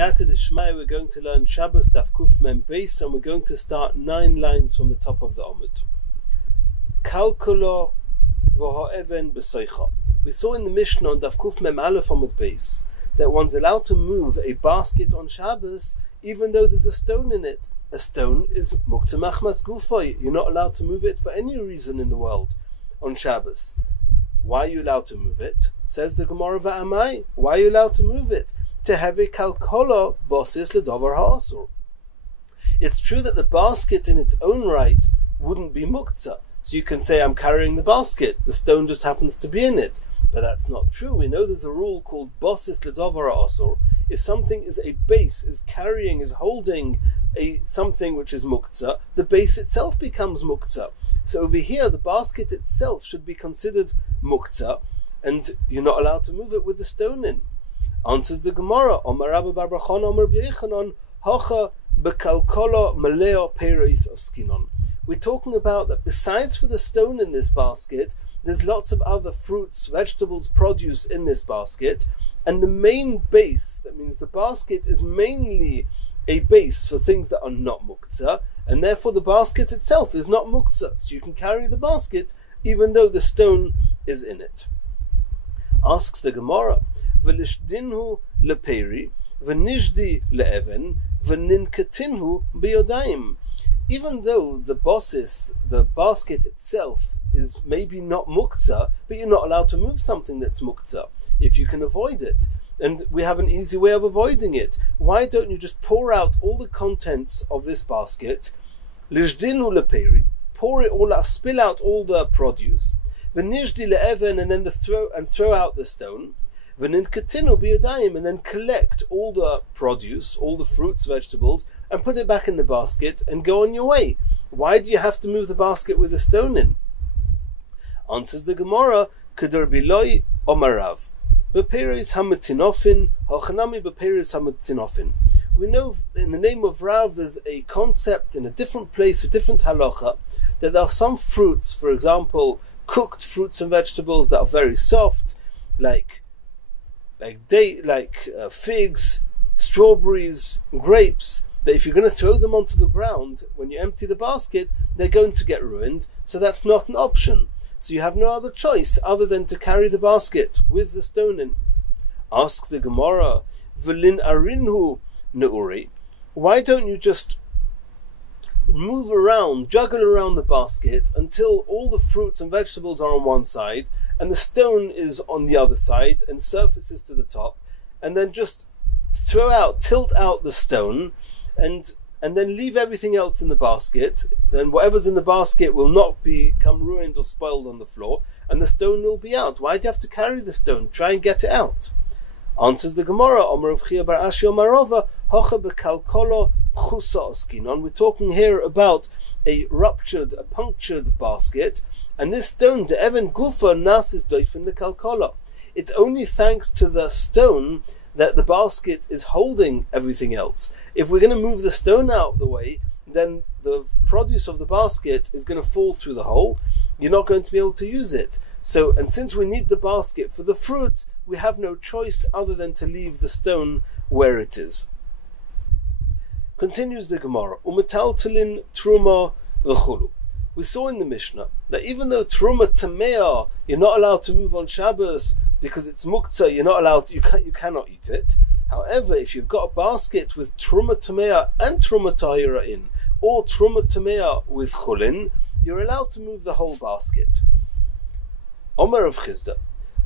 B'siyata D'Shmaya, we're going to learn Shabbos Daf Kuf Mem Beis, and we're going to start 9 lines from the top of the Omid. Kalkulo v'ha'even b'soicha. We saw in the Mishnah on Daf Kuf Mem Aleph Omid Beis that one's allowed to move a basket on Shabbos even though there's a stone in it. A stone is muktzah machmas gufoy. You're not allowed to move it for any reason in the world on Shabbos. Why are you allowed to move it? Says the Gemara va'amai. Why are you allowed to move it? To have a kalkola bosis ledovar ha'asur. It's true that the basket in its own right wouldn't be muktzah. So you can say, I'm carrying the basket. The stone just happens to be in it. But that's not true. We know there's a rule called bosis ledovar ha'asur. If something is a base, is carrying, is holding something which is muktzah, the base itself becomes muktzah. So over here, the basket itself should be considered muktzah, and you're not allowed to move it with the stone in. Answers the Gemara, Omar Rabbi Bar Bachon, Omar B'yechanon, Hacha bekalkola maleo peiros oskinon. We're talking about that besides for the stone in this basket, there's lots of other fruits, vegetables, produce in this basket, and the main base, that means the basket is mainly a base for things that are not muktzah, and therefore the basket itself is not muktzah. So you can carry the basket even though the stone is in it. Asks the Gemara, V'lishdinhu leperi, v'nishdi le'even, v'ninkatinhu b'yodayim. Even though the basket itself is maybe not muktzah, but you're not allowed to move something that's muktzah if you can avoid it. And we have an easy way of avoiding it. Why don't you just pour out all the contents of this basket, lishdinu leperi, pour it all out, spill out all the produce, v'nishdi le'even, and then throw out the stone, v'ninkatinu b'yadayim, and then collect all the produce, all the fruits, vegetables, and put it back in the basket and go on your way. Why do you have to move the basket with the stone in? Answers the Gemara, Kedur biloi omarav. Beperis hamatinofin, hochanami beperis hamatinofin. We know in the name of Rav there's a concept in a different place, a different halacha, that there are some fruits, for example, cooked fruits and vegetables that are very soft, like figs, strawberries, grapes, that if you're going to throw them onto the ground, when you empty the basket, they're going to get ruined, so that's not an option. So you have no other choice other than to carry the basket with the stone in. Asks the Gemara, V'lin arinhu ne'uri. Why don't you just move around, juggle around the basket until all the fruits and vegetables are on one side and the stone is on the other side and surfaces to the top, and then just tilt out the stone and then leave everything else in the basket. Then whatever's in the basket will not become ruined or spoiled on the floor, and the stone will be out. Why do you have to carry the stone? Try and get it out. Answers the Gemara, Omer of Chia bar Ashi Omarova, Hocha bekalkolo pchusa oskinon. We're talking here about a punctured basket, and this stone, de even gufa nasis doifin lekalkolo. It's only thanks to the stone that the basket is holding everything else. If we're going to move the stone out of the way, then the produce of the basket is going to fall through the hole. You're not going to be able to use it. So, and since we need the basket for the fruits, we have no choice other than to leave the stone where it is. Continues the Gemara, Umetaltelin truma v'chulu. We saw in the Mishnah that even though truma tamea, you're not allowed to move on Shabbos, because it's muktzah, you're not allowed to, you cannot eat it. However, if you've got a basket with truma tamea and truma tahira in, or truma tamea with chulin, you're allowed to move the whole basket. Omer of Chizda,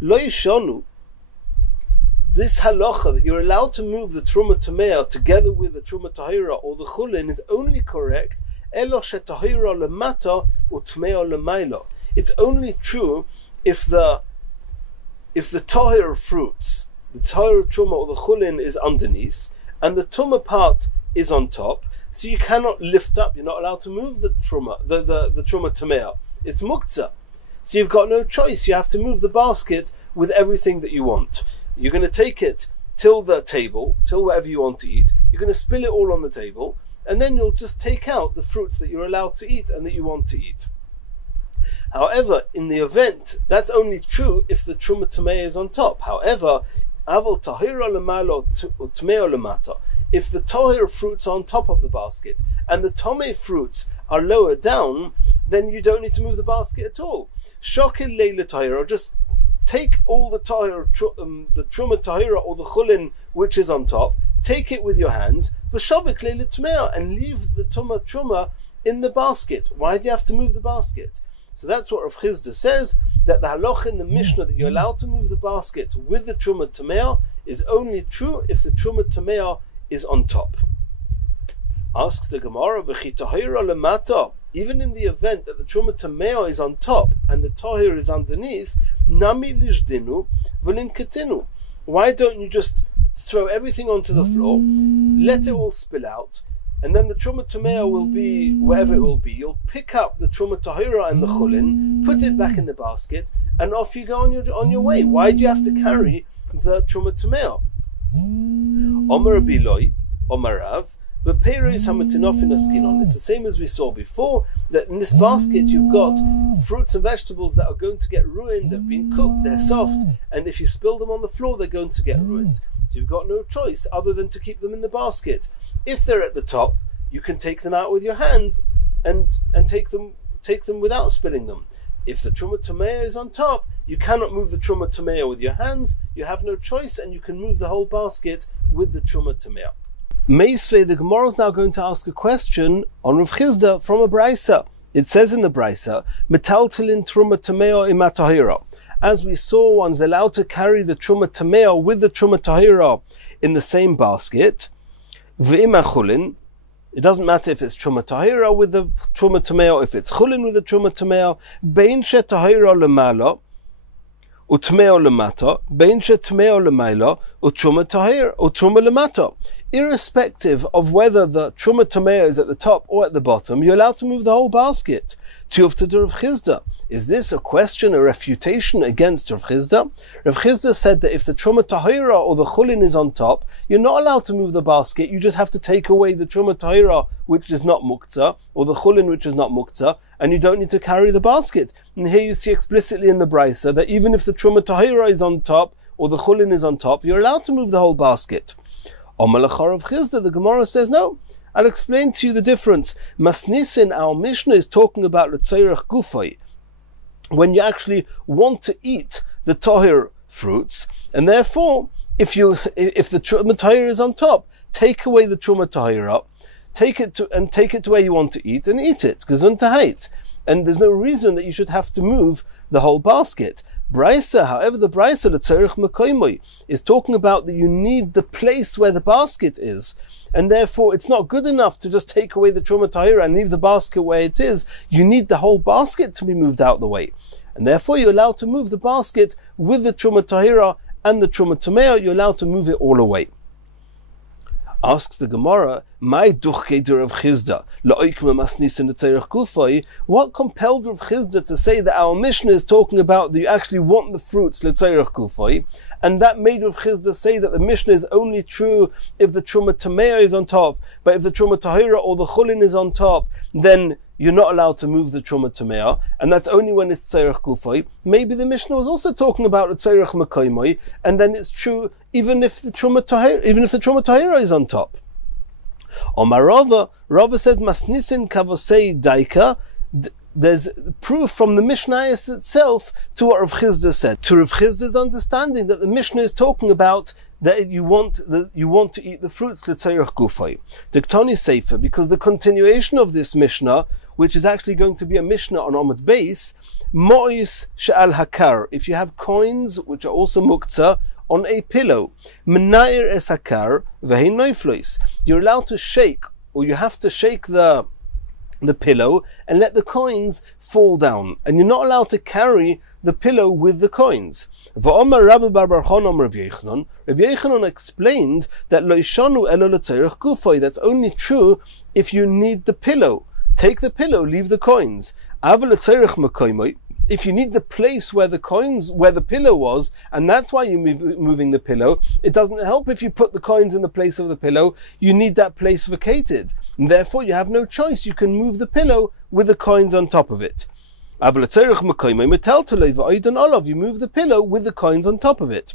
lo yishonu, this halacha that you're allowed to move the truma tamea together with the truma tahira or the chulin is only correct elo shetahira lemata or tamea lemaila. It's only true if the tahir fruits, the tahir truma or the chulin is underneath, and the tumah part is on top, so you cannot lift up. You're not allowed to move the truma, the truma tamea. It's muktzah, so you've got no choice. You have to move the basket with everything that you want. You're going to take it till the table, till whatever you want to eat. You're going to spill it all on the table, and then you'll just take out the fruits that you're allowed to eat and that you want to eat. However, in the event, that's only true if the Truma Tamei is on top. However, Aval tahira lemalo utmeo lemata. If the tahir fruits are on top of the basket and the tomei fruits are lower down, then you don't need to move the basket at all. Shokil leila tahira, just take all the tahir, the truma tahira or the chulin which is on top, take it with your hands, v'shavik leila tmea, and leave the truma in the basket. Why do you have to move the basket? So that's what Rav Chizda says, that the halacha in the Mishnah that you're allowed to move the basket with the truma tamea is only true if the truma tamea is on top. Asks the Gemara, V'chi tahira lemata, even in the event that the truma tamea is on top and the tahir is underneath, nami lishdinu v'linkatinu. Why don't you just throw everything onto the floor, let it all spill out, and then the truma tamea will be wherever it will be. You'll pick up the truma tahira and the chulin, put it back in the basket, and off you go on your way. Why do you have to carry the truma tamea? Omer Biloi, Omer Rav, but Peiros Hamatinofin Askinon. It's the same as we saw before, that in this basket you've got fruits and vegetables that are going to get ruined, they've been cooked, they're soft, and if you spill them on the floor, they're going to get ruined. So you've got no choice other than to keep them in the basket. If they're at the top, you can take them out with your hands and take them without spilling them. If the truma tamea is on top, you cannot move the truma tamea with your hands. You have no choice, and you can move the whole basket with the truma tamea. Meisvei, the Gemara is now going to ask a question on Rav Chizda from a brisa. It says in the brisa, metaltalin truma tamea imatahira. As we saw, one's allowed to carry the truma tamea with the truma tahira in the same basket. V'ima chulin. It doesn't matter if it's truma tahira with the truma tamea, or if it's chulin with the truma tamea. Bein she tahira lemala utmeo lemata, bein she tmeo lemaila utruma tahir utruma lemata. Irrespective of whether the truma tamea is at the top or at the bottom, you're allowed to move the whole basket. Tiyuf to Rav Chizda. Is this a question, a refutation against Rav Chizda? Rav Chizda said that if the truma tahira or the chulin is on top, you're not allowed to move the basket. You just have to take away the truma tahira which is not muktzah, or the chulin which is not muktzah, and you don't need to carry the basket. And here you see explicitly in the brisa that even if the truma tahira is on top or the chulin is on top, you're allowed to move the whole basket. Omalachar Rav Chizda, the Gemara says no. I'll explain to you the difference. Masnisin, our Mishnah, is talking about l'tzayrech gufay, when you actually want to eat the tahir fruits, and therefore, if the truma tahira is on top, take away the truma tahira, take it to where you want to eat and eat it, gesund tahait. And there's no reason that you should have to move the whole basket. Brisa, however, the Brisa l'tzarich mekoymoi is talking about that you need the place where the basket is, and therefore it's not good enough to just take away the truma tahira and leave the basket where it is. You need the whole basket to be moved out the way, and therefore you're allowed to move the basket with the truma tahira and the truma tamea. You're allowed to move it all away. Asks the Gemara, "My duchkeder of Chizda la'oikma masnisin l'tzarich gufay." What compelled Rav Chizda to say that our Mishnah is talking about that you actually want the fruits l'tzarich gufay, and that made Rav Chizda say that the Mishnah is only true if the truma tamea is on top, but if the truma tahira or the chulin is on top, then you're not allowed to move the truma tamea, and that's only when it's tzarich gufay. Maybe the Mishnah was also talking about the tzarich mekoymoi, and then it's true even if the truma tahira is on top. Omar Rava said masnisin kavosei daika. There's proof from the Mishnah itself to what Rav Chizda said, to Rav Chizda's understanding that the Mishnah is talking about that you want to eat the fruits l'tzarich gufay. Diktoni Sefer, because the continuation of this Mishnah, which is actually going to be a Mishnah on Omid Beis, mo'is she'al hakar, if you have coins which are also muktzah on a pillow, menair es hakar v'hein noiflois, you're allowed to shake, or you have to shake the pillow and let the coins fall down, and you're not allowed to carry the pillow with the coins. V'omar Rabbi Bar Bar Chonom Rabbi Yochanan explained that lo yishanu elo l'tzarich gufay, that's only true if you need the pillow. Take the pillow, leave the coins. Aval l'tzarich mekoymoi, if you need the place where the pillow was, and that's why you're moving the pillow, it doesn't help if you put the coins in the place of the pillow. You need that place vacated, and therefore you have no choice. You can move the pillow with the coins on top of it. You move the pillow with the coins on top of it.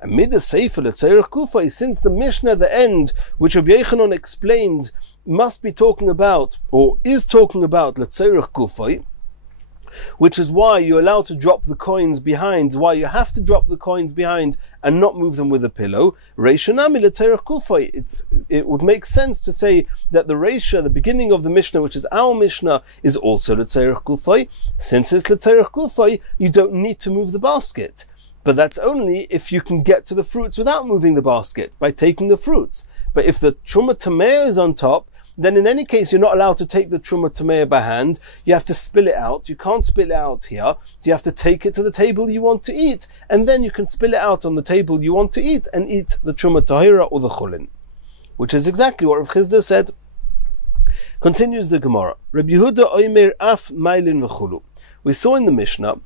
And mid the sefer letzerich gufay, since the Mishnah at the end, which Rabbi Yochanan explained, must be talking about, or is talking about letzerich gufay, which is why you're allowed to drop the coins behind, why you have to drop the coins behind and not move them with a pillow. It would make sense to say that the Reisha, the beginning of the Mishnah, which is our Mishnah, is also L'Tzerech Gufay. Since it's L'Tzerech Gufay, you don't need to move the basket. But that's only if you can get to the fruits without moving the basket, by taking the fruits. But if the Truma Tameh is on top, then in any case you're not allowed to take the Truma Tameh by hand. You have to spill it out. You can't spill it out here. So you have to take it to the table you want to eat, and then you can spill it out on the table you want to eat and eat the Truma Tahira or the Chulin. Which is exactly what Rav Chizda said. Continues the Gemara. Rabbi Yehuda Omer Af Mailin V'chulu. We saw in the Mishnah,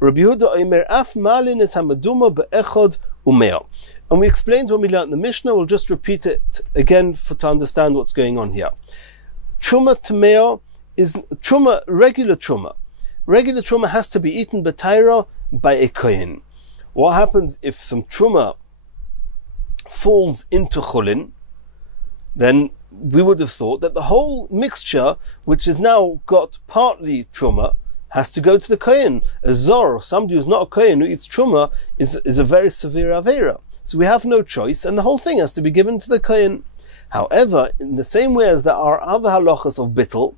Rabbi Yehuda Omer Af Mailin is Hamaduma Be'echod Umea. And we explained when we learned the Mishnah, we'll just repeat it again to understand what's going on here. Truma Tamea is Truma, regular Truma. Regular Truma has to be eaten b'taira by a kohen. What happens if some Truma falls into Chulin? Then we would have thought that the whole mixture, which is now got partly Truma, has to go to the kohen. A zor, somebody who's not a kohen who eats Truma, is a very severe avera. So we have no choice, and the whole thing has to be given to the kohen. However, in the same way as there are other halachas of bittul,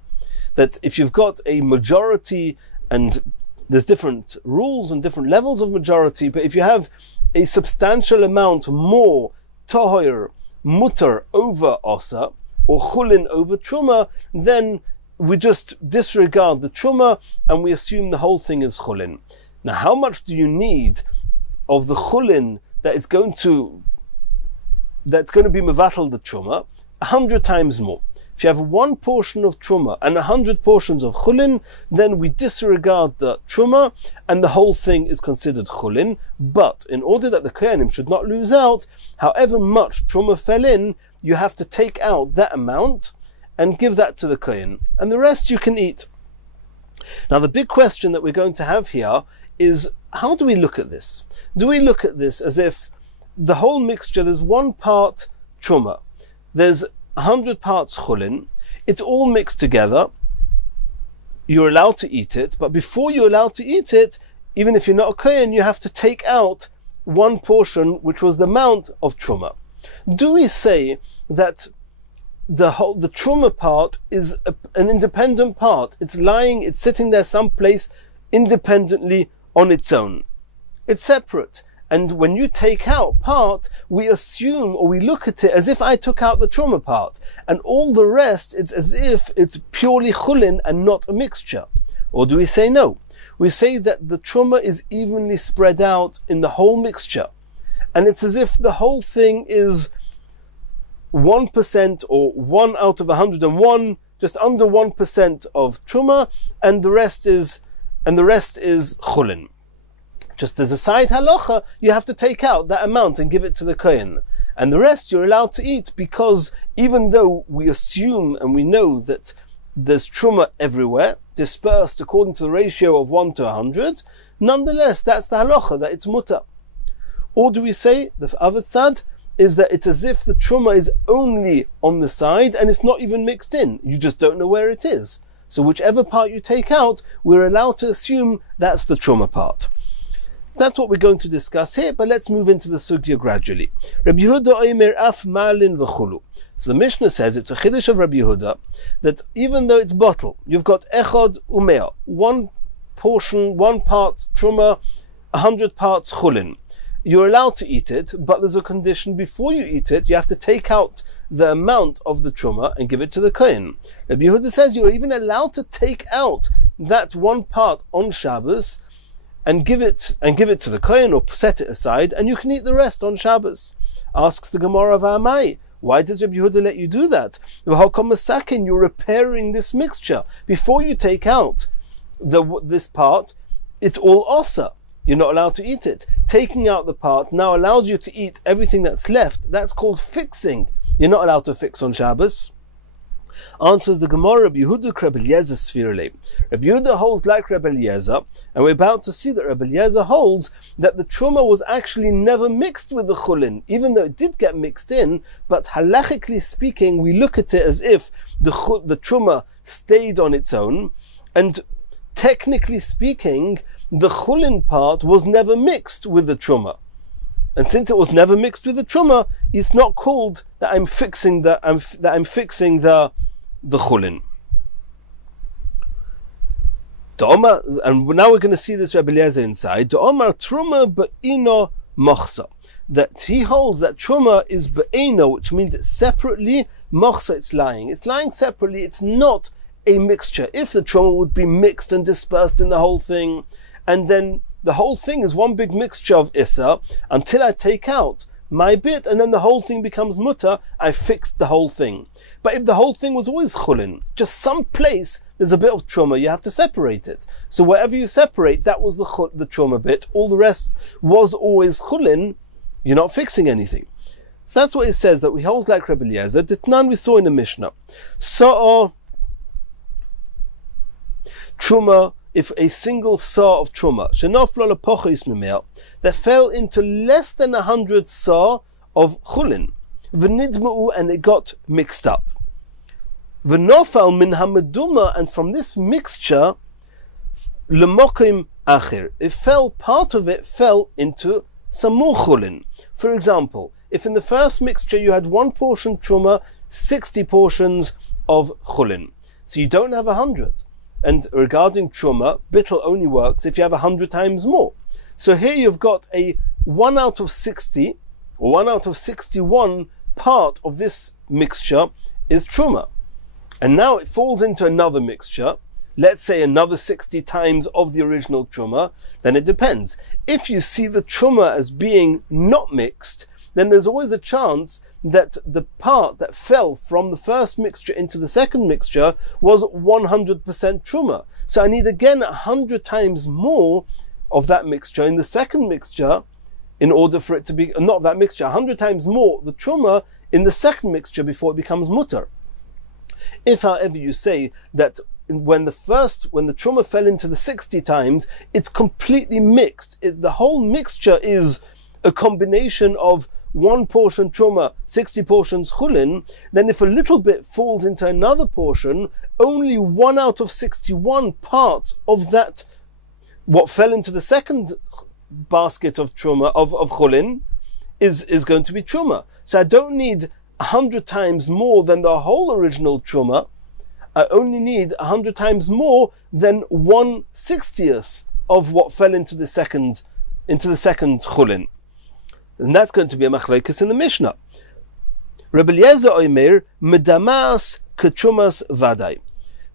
that if you've got a majority, and there's different rules and different levels of majority, but if you have a substantial amount more tohoir, mutter over osa, or chulin over truma, then we just disregard the truma and we assume the whole thing is chulin. Now, how much do you need of the chulin that's going to be mevatel the truma? 100 times more. If you have one portion of truma and 100 portions of chulin, then we disregard the truma and the whole thing is considered chulin. But in order that the kohanim should not lose out, however much truma fell in, you have to take out that amount and give that to the kohen, and the rest you can eat. Now the big question that we're going to have here is, how do we look at this? Do we look at this as if the whole mixture, there's one part truma, there's 100 parts chulin, it's all mixed together, you're allowed to eat it, but before you're allowed to eat it, even if you're not a kohen, you have to take out one portion, which was the amount of truma. Do we say that the truma part is an independent part? It's sitting there someplace independently on its own. It's separate. And when you take out part, we assume, or we look at it as if I took out the truma part. And all the rest, it's as if it's purely chulin and not a mixture. Or do we say no? We say that the truma is evenly spread out in the whole mixture. And it's as if the whole thing is 1% or 1 out of 101, just under 1% of truma, and the rest is chulin. Just as a side halacha, you have to take out that amount and give it to the kohen. And the rest you're allowed to eat, because even though we assume and we know that there's truma everywhere, dispersed according to the ratio of 1 to 100, nonetheless, that's the halacha, that it's mutter. Or do we say, the other tzad, is that it's as if the truma is only on the side and it's not even mixed in. You just don't know where it is. So whichever part you take out, we're allowed to assume that's the truma part. That's what we're going to discuss here, but let's move into the sugya gradually. Rabbi Yehuda Omer Af Malin V'chulu. So the Mishnah says, it's a chiddush of Rabbi Yehuda, that even though it's bottle, you've got echod umea, one portion, one part truma, 100 parts chulin. You're allowed to eat it, but there's a condition: before you eat it, you have to take out the amount of the truma and give it to the kohen. Rabbi Yehuda says you're even allowed to take out that one part on Shabbos and give it to the kohen, or set it aside, and you can eat the rest on Shabbos. Asks the Gemara of Amai, why does Rabbi Yehuda let you do that? You're repairing this mixture. Before you take out this part, it's all osa. You're not allowed to eat it. Taking out the part now allows you to eat everything that's left. That's called fixing. You're not allowed to fix on Shabbos. Answers the Gemara, Rabbi Yehuda Rabbi Eliezer Sfirle. Rabbi Yehuda holds like Rabbi Eliezer, and we're about to see that Rabbi Eliezer holds that the truma was actually never mixed with the chulin, even though it did get mixed in, but halachically speaking, we look at it as if the truma stayed on its own, and technically speaking, the chulin part was never mixed with the truma. And since it was never mixed with the truma, it's not called that I'm fixing the chulin. And now we're going to see this Rabbi Eliezer inside. Truma be'ino mochsa. That he holds that truma is be'ino, which means it's separately. Mochsa, it's lying. It's lying separately. It's not a mixture. If the truma would be mixed and dispersed in the whole thing, and then the whole thing is one big mixture of Issa, until I take out my bit, and then the whole thing becomes mutter, I fixed the whole thing. But if the whole thing was always chulin, just some place there's a bit of truma, you have to separate it. So wherever you separate, that was the truma bit, all the rest was always chulin, you're not fixing anything. So that's what it says, that we hold like Rebbe Eliezer, Ditnan we saw in the Mishnah. So truma, if a single saw of truma, that fell into less than 100 saw of chulin, and it got mixed up. V'nofal min hameduma, and from this mixture, lemokim achir, part of it fell into some more chulin. For example, if in the first mixture you had 1 portion truma, 60 portions of chulin, so you don't have 100. And regarding truma, bittul only works if you have 100 times more. So here you've got a 1 out of 60, or 1 out of 61 part of this mixture is truma. And now it falls into another mixture, let's say another 60 times of the original truma, then it depends. If you see the truma as being not mixed, then there's always a chance that the part that fell from the first mixture into the second mixture was 100% truma. So I need again 100 times more of that mixture in the second mixture in order for it to be, not that mixture, 100 times more the truma in the second mixture before it becomes mutter. If, however, you say that when the truma fell into the 60 times, it's completely mixed. The whole mixture is a combination of 1 portion truma, 60 portions chulin, then if a little bit falls into another portion, only 1 out of 61 parts of that, what fell into the second basket of truma, of chulin, is going to be truma. So I don't need 100 times more than the whole original truma. I only need 100 times more than 1/60th of what fell into the second chulin. And that's going to be a machlekes in the Mishnah. Rebbe Eliezer Omer medamas ketrumas vadai,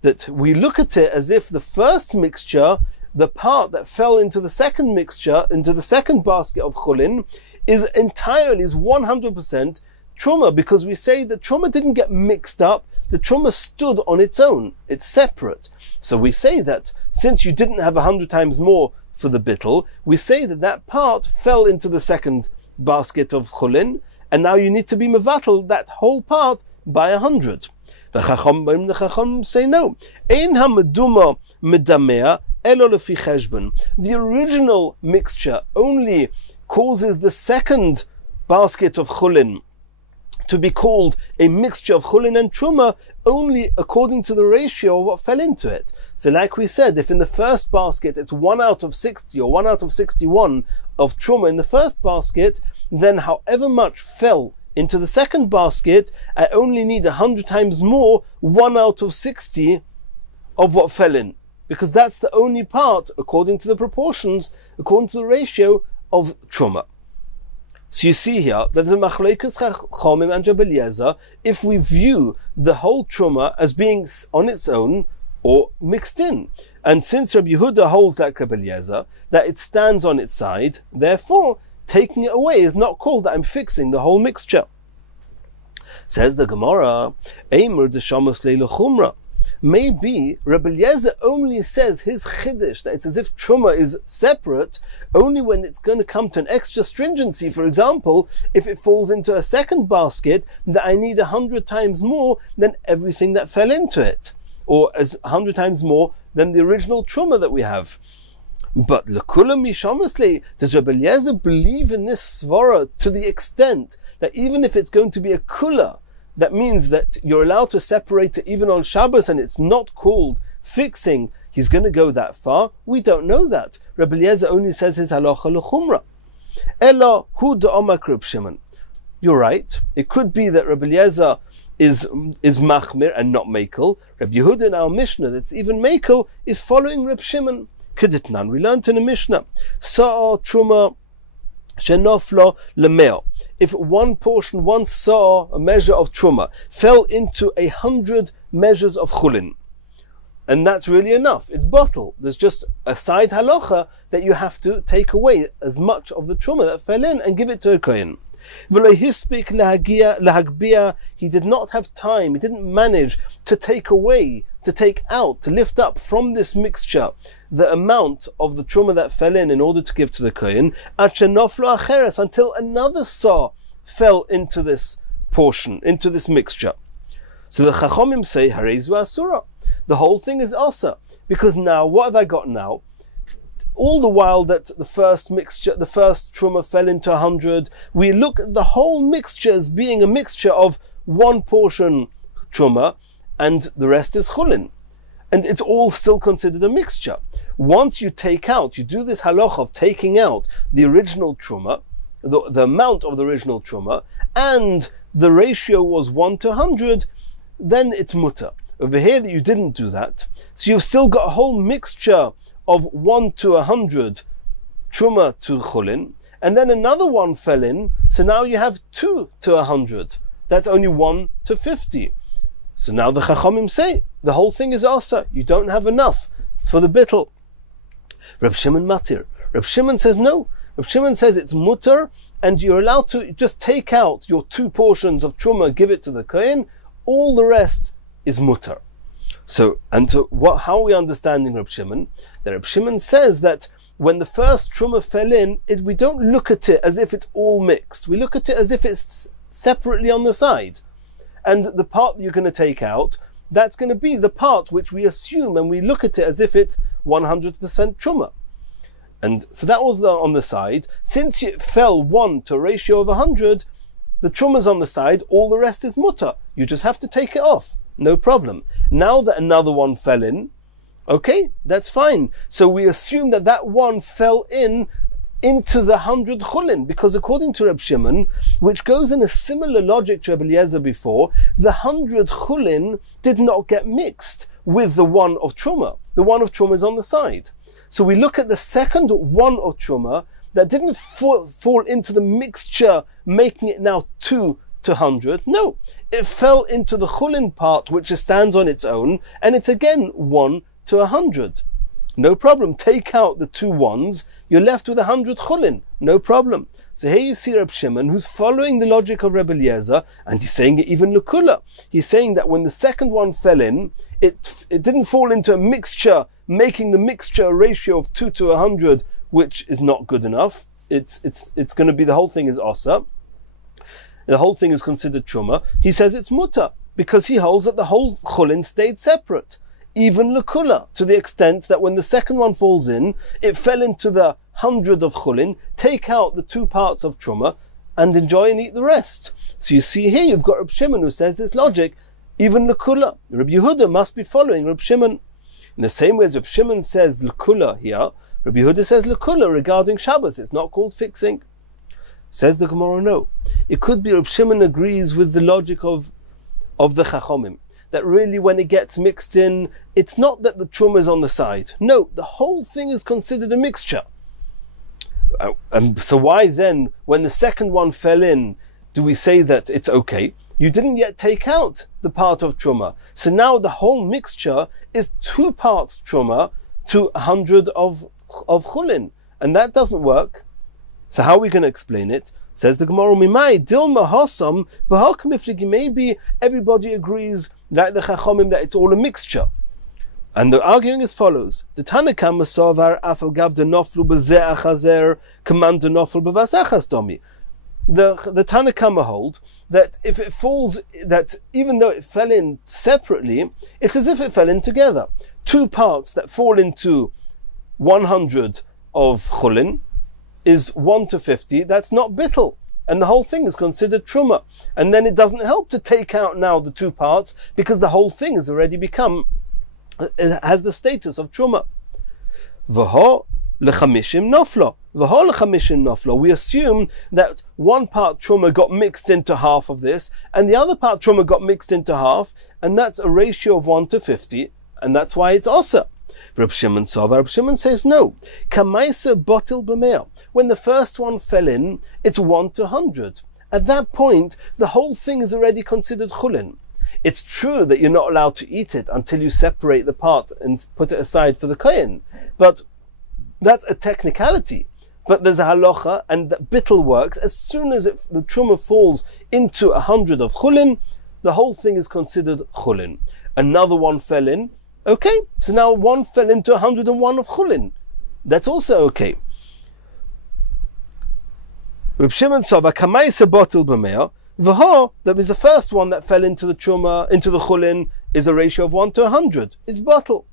that we look at it as if the first mixture, the part that fell into the second mixture, into the second basket of chulin, is 100% truma, because we say that truma didn't get mixed up, the truma stood on its own, it's separate. So we say that since you didn't have 100 times more for the bittul, we say that that part fell into the second basket of chulin, and now you need to be mevatel that whole part by 100. The Chacham say no. Ein hameduma medamea elo lefi cheshbon. The original mixture only causes the second basket of chulin to be called a mixture of chulin and truma only according to the ratio of what fell into it. So like we said, if in the first basket it's 1 out of 60 or 1 out of 61 of truma in the first basket, then however much fell into the second basket, I only need 100 times more 1 out of 60 of what fell in. Because that's the only part, according to the proportions, according to the ratio of truma. So you see here that the machlokes Chachamim and Rebbe Eliezer, if we view the whole truma as being on its own or mixed in, and since Rabbi Yehuda holds like Rebbe Eliezer that it stands on its side, therefore taking it away is not called that I'm fixing the whole mixture. Says the Gemara, Eimer de Shamus Leila Chumra. Maybe Rabbi Eliezer only says his chiddush, that it's as if truma is separate, only when it's going to come to an extra stringency. For example, if it falls into a second basket, that I need 100 times more than everything that fell into it, or as 100 times more than the original truma that we have. But lekula mishamasle, does Rabbi Eliezer believe in this svara to the extent that even if it's going to be a kula, that means that you're allowed to separate it even on Shabbos and it's not called fixing, he's going to go that far? We don't know that. Rabbi Eliezer only says his halacha l'chumra. Ela hu da'omak Reb Shimon. You're right. It could be that Rabbi Eliezer is machmir and not mekel. Rabbi Yehuda in our Mishnah, that's even mekel, is following Reb Shimon. Keditnan, we learned in the Mishnah, Sa'ar Truma Shenoflo Lemeo. If one portion, one saw, a measure of Truma, fell into 100 measures of Chulin, and that's really enough, it's bottle. There's just a side halacha that you have to take away as much of the Truma that fell in and give it to a Kohen. He did not have time, he didn't manage to take away, to take out, to lift up from this mixture the amount of the truma that fell in order to give to the kohen, until another saw fell into this portion, into this mixture. So the chachomim say, Harezu asura. The whole thing is asa, because now, what have I got now? All the while that the first mixture, the first truma fell into 100, we look at the whole mixture as being a mixture of one portion truma and the rest is chulin. And it's all still considered a mixture. Once you take out, you do this halach of taking out the original truma, the amount of the original truma, and the ratio was 1 to 100, then it's mutter. Over here that you didn't do that, so you've still got a whole mixture of 1 to 100 truma to chulin, and then another one fell in, so now you have 2 to 100. That's only 1 to 50. So now the chachomim say, the whole thing is asa. You don't have enough for the bittul. Reb Shimon matir. Reb Shimon says no. Reb Shimon says it's mutter, and you're allowed to just take out your 2 portions of truma, give it to the kohen. All the rest is mutter. So, how are we understanding Reb Shimon? That Reb Shimon says that when the first truma fell in, we don't look at it as if it's all mixed. We look at it as if it's separately on the side. And the part that you're going to take out, that's going to be the part which we assume, and we look at it as if it's 100% truma. And so that was on the side. Since it fell 1 to a ratio of 100, the truma's on the side, all the rest is mutter. You just have to take it off. No problem. Now that another one fell in, okay, that's fine. So we assume that one fell into the 100 chulin, because according to Reb Shimon, which goes in a similar logic to Rabbi Eliezer before, the 100 chulin did not get mixed with the one of truma. The one of truma is on the side. So we look at the second one of truma that didn't fall into the mixture, making it now 2 to 100. No, it fell into the chulin part, which stands on its own, and it's again 1 to 100. No problem. Take out the 2 ones, you're left with 100 chulin. No problem. So here you see Reb Shimon, who's following the logic of Rabbi Eliezer, and he's saying it even l'kula. He's saying that when the second one fell in, it didn't fall into a mixture, making the mixture a ratio of 2 to 100, which is not good enough. It's going to be, the whole thing is asa. The whole thing is considered truma. He says it's mutter, because he holds that the whole chulin stayed separate. Even l'kula, to the extent that when the second one falls in, it fell into the 100 of chulin, take out the 2 parts of truma, and enjoy and eat the rest. So you see here, you've got Reb Shimon who says this logic, even l'kula. Reb Yehuda must be following Reb Shimon. In the same way as Reb Shimon says l'kula here, Reb Yehuda says l'kula regarding Shabbos. It's not called fixing. Says the Gemara, no. It could be Reb Shimon agrees with the logic of the chachomim, that really when it gets mixed in, it's not that the truma is on the side. No, the whole thing is considered a mixture. So why then, when the second one fell in, do we say that it's okay? You didn't yet take out the part of truma. So now the whole mixture is 2 parts truma to 100 of chulin. And that doesn't work. So how are we going to explain it? Says the Gemara, Mimai, Dilma Hossam, Bahakmifligi, maybe everybody agrees, like the Chachomim, that it's all a mixture. And the arguing as follows: the Tanakama Sovar Afal Gav de Noflu Bezeh Achazer Command de Noflu Bevasachas Domi. The Tanakama hold that if it falls, that even though it fell in separately, it's as if it fell in together. Two parts that fall into 100 of chulin is 1 to 50. That's not bittul, and the whole thing is considered truma. And then it doesn't help to take out now the two parts, because the whole thing has already become, it has the status of truma. V'ho lechamishim noflo. V'ho lechamishim noflo. We assume that one part truma got mixed into half of this, and the other part truma got mixed into half, and that's a ratio of 1 to 50, and that's why it's asa. Reb Shimon says no. Kamaisa botil b'me'ah. When the first one fell in, it's 1 to 100. At that point, the whole thing is already considered chulin. It's true that you're not allowed to eat it until you separate the part and put it aside for the kohen, but that's a technicality. But there's a halacha, and that bittul works. As soon as the truma falls into 100 of chulin, the whole thing is considered chulin. Another one fell in. Okay, so now one fell into 101 of chulin. That's also okay. Reb Shimon Soba Kamaisa botil b'me'ah. V'ho, that was the first one that fell into the truma, into the chulin, is a ratio of 1 to 100. It's bottle.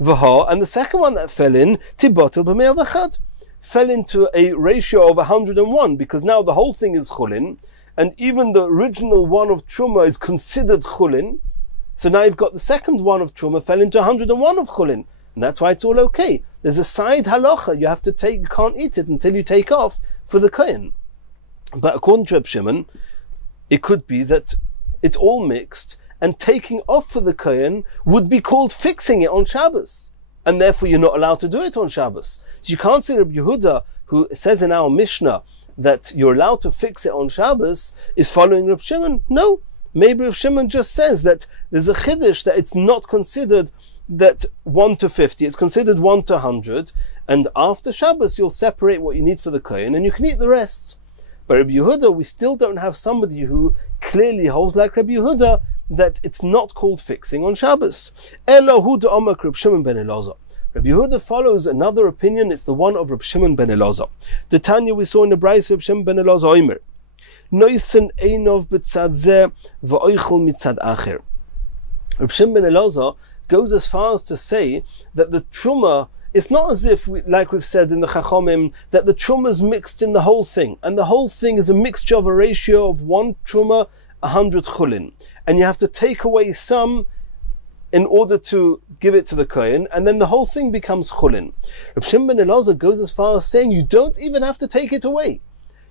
V'ho, and the second one that fell in, tibotil b'me'ah v'chad, fell into a ratio of 101, because now the whole thing is chulin, and even the original one of truma is considered chulin. So now you've got the second one of truma fell into 101 of chulin, and that's why it's all okay. There's a side halacha you have to take. You can't eat it until you take off for the kohen. But according to Reb Shimon, it could be that it's all mixed, and taking off for the kohen would be called fixing it on Shabbos, and therefore you're not allowed to do it on Shabbos. So you can't say Reb Yehuda, who says in our Mishnah that you're allowed to fix it on Shabbos, is following Reb Shimon. No. Maybe Reb Shimon just says that there's a chiddush that it's not considered that 1 to 50, it's considered 1 to 100, and after Shabbos you'll separate what you need for the kohen and you can eat the rest. But Rabbi Yehuda, we still don't have somebody who clearly holds like Rabbi Yehuda that it's not called fixing on Shabbos. Elo Huda Omak Reb Shimon ben Elazar. Rabbi Yehuda follows another opinion, it's the one of Reb Shimon ben Elazar. The Tanya we saw in the Brayso, Reb Shimon ben Elazar Omer. Noisen einov b'tzad zeh v'oichel mitzad acher. Reb Shimon ben Elazar goes as far as to say that the truma, it's not as if, like we've said in the Chachomim, that the truma is mixed in the whole thing, and the whole thing is a mixture of a ratio of 1 truma, 100 chulin, and you have to take away some in order to give it to the kohen, and then the whole thing becomes chulin. Reb Shimon ben Elazar goes as far as saying you don't even have to take it away.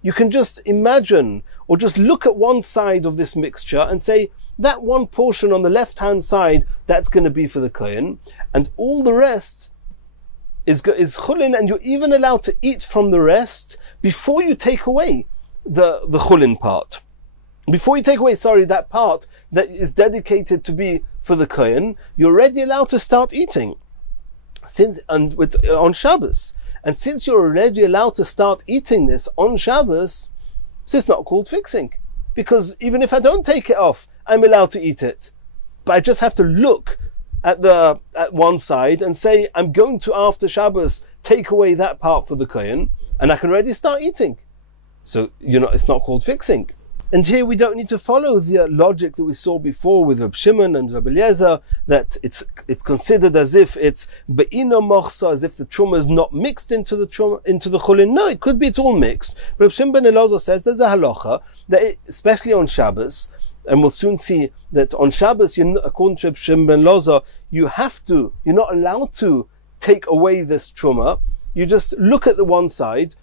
You can just imagine, or just look at one side of this mixture and say, that one portion on the left-hand side, that's going to be for the kohen, and all the rest is chulin, and you're even allowed to eat from the rest before you take away the chulin part. Before you take away, that part that is dedicated to be for the kohen, you're already allowed to start eating. On Shabbos. And since you're already allowed to start eating this on Shabbos, so it's not called fixing. Because even if I don't take it off, I'm allowed to eat it. But I just have to look at one side and say, I'm going to, after Shabbos, take away that part for the kohen, and I can already start eating. So, it's not called fixing. And here we don't need to follow the logic that we saw before with Reb Shimon and Reb Eliezer, that it's considered as if it's be'ina mochsa, as if the truma is not mixed into the chulin. No, it could be it's all mixed. Reb Shimon ben Elazar says there's a halacha that especially on Shabbos, and we'll soon see that on Shabbos, according to Reb Shimon ben Elazar, you're not allowed to take away this truma. You just look at the one side,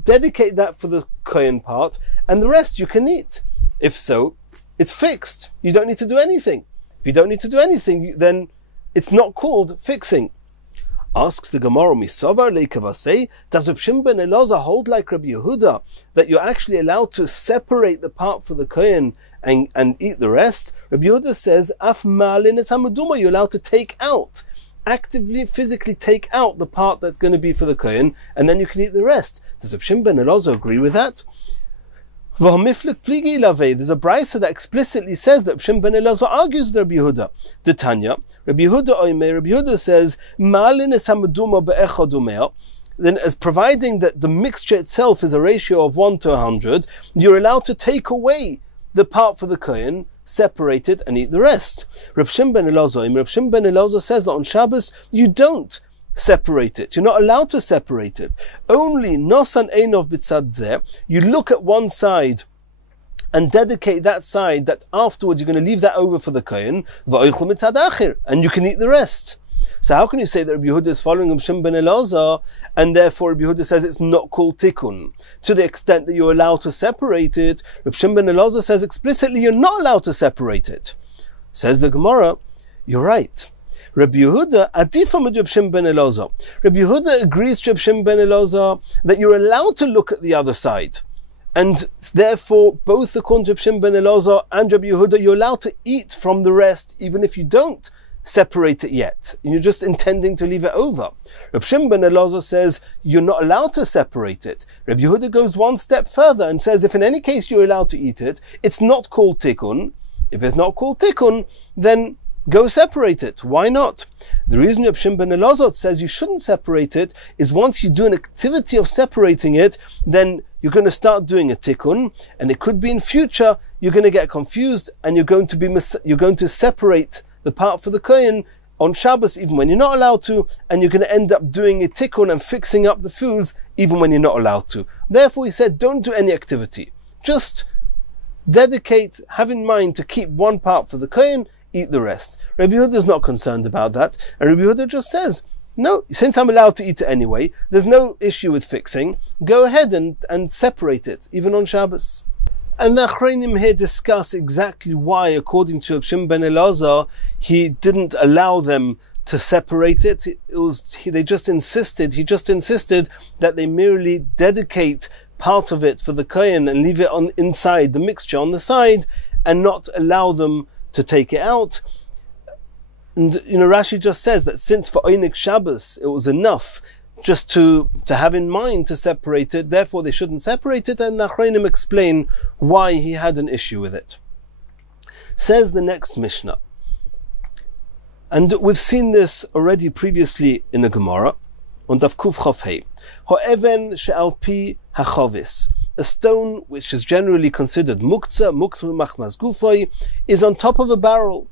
dedicate that for the kohen part, and the rest you can eat. If so, it's fixed. You don't need to do anything. If you don't need to do anything, then it's not called fixing. Asks the Gemara, Misovar leikavasei, does Reb Shimon ben Elazar hold like Rabbi Yehuda, that you're actually allowed to separate the part for the kohen and eat the rest? Rabbi Yehuda says, Af malin et hamaduma, you're allowed to take out, actively, physically take out the part that's going to be for the kohen, and then you can eat the rest. Does Reb Shimon ben Elazar agree with that? There's a brisa that explicitly says that Shimon ben Elazar argues with Rabbi Yehuda. The Tanya, Rabbi Yehuda says, then as providing that the mixture itself is a ratio of 1 to 100, you're allowed to take away the part for the kohen, separate it, and eat the rest. Reb Shimon ben Elazar says that on Shabbos you don't separate it. You're not allowed to separate it. Only nosan einov b'tzad zeh, you look at one side and dedicate that side, that afterwards you're going to leave that over for the kohen, v'oichel mitzad achir, and you can eat the rest. So how can you say that Rabbi Yehuda is following Reb Shimon ben Elazar, and therefore Rabbi Yehuda says it's not called tikkun? To the extent that you're allowed to separate it, Reb Shimon ben Elazar says explicitly you're not allowed to separate it. Says the Gemara, you're right. Rabbi Yehuda adifa mit Reb Shimon ben Elazar. Rabbi Yehuda agrees to Reb Shimon ben Elazar that you're allowed to look at the other side. And therefore, both according to Reb Shimon ben Elazar and Rabbi Yehuda, you're allowed to eat from the rest, even if you don't separate it yet. You're just intending to leave it over. Reb Shimon ben Elazar says you're not allowed to separate it. Rabbi Yehuda goes one step further and says if in any case you're allowed to eat it, it's not called tikkun. If it's not called tikkun, then go separate it. Why not? The reason Reb Shimon ben Elazar says you shouldn't separate it is once you do an activity of separating it, then you're going to start doing a tikkun, and it could be in future you're going to get confused and you're going to separate the part for the kohen on Shabbos even when you're not allowed to, and you're going to end up doing a tikkun and fixing up the foods even when you're not allowed to. Therefore he said don't do any activity. Just dedicate, have in mind to keep one part for the kohen, eat the rest. Rabbi Yehuda is not concerned about that, and Rabbi Yehuda just says, no, since I'm allowed to eat it anyway, there's no issue with fixing, go ahead and separate it, even on Shabbos. And the Achronim here discuss exactly why, according to Reb Shimon ben Elazar, he didn't allow them to separate it. He just insisted that they merely dedicate part of it for the kohen and leave it on inside, the mixture on the side, and not allow them to take it out. And Rashi just says that since for Einik Shabbos it was enough just to have in mind to separate it, therefore they shouldn't separate it, and the Achronim explain why he had an issue with it. Says the next Mishnah, and we've seen this already previously in the Gemara on Daf Kuf Chof Hei. Ho'even she'al pi hachovis, a stone which is generally considered muktzah machmas gufay, is on top of a barrel.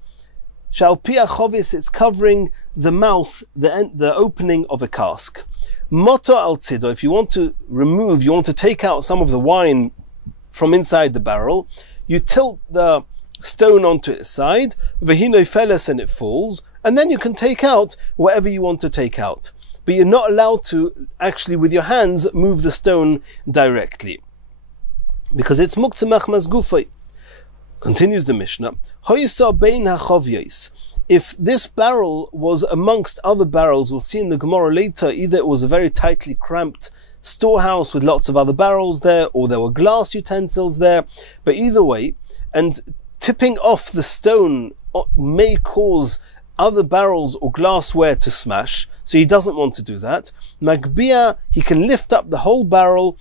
She'al pi hachovis, it's covering the mouth, the opening of a cask. Moto al tzido, if you want to take out some of the wine from inside the barrel, you tilt the stone onto its side, v'hinoi feles, and it falls, and then you can take out whatever you want to take out. But you're not allowed to actually with your hands move the stone directly, because it's muktzah machmas gufay. Continues the Mishnah, hoysa bein hachovyos, if this barrel was amongst other barrels, we'll see in the Gemara later, either it was a very tightly cramped storehouse with lots of other barrels there, or there were glass utensils there, but either way, and tipping off the stone may cause other barrels or glassware to smash, so he doesn't want to do that. Magbia, he can lift up the whole barrel,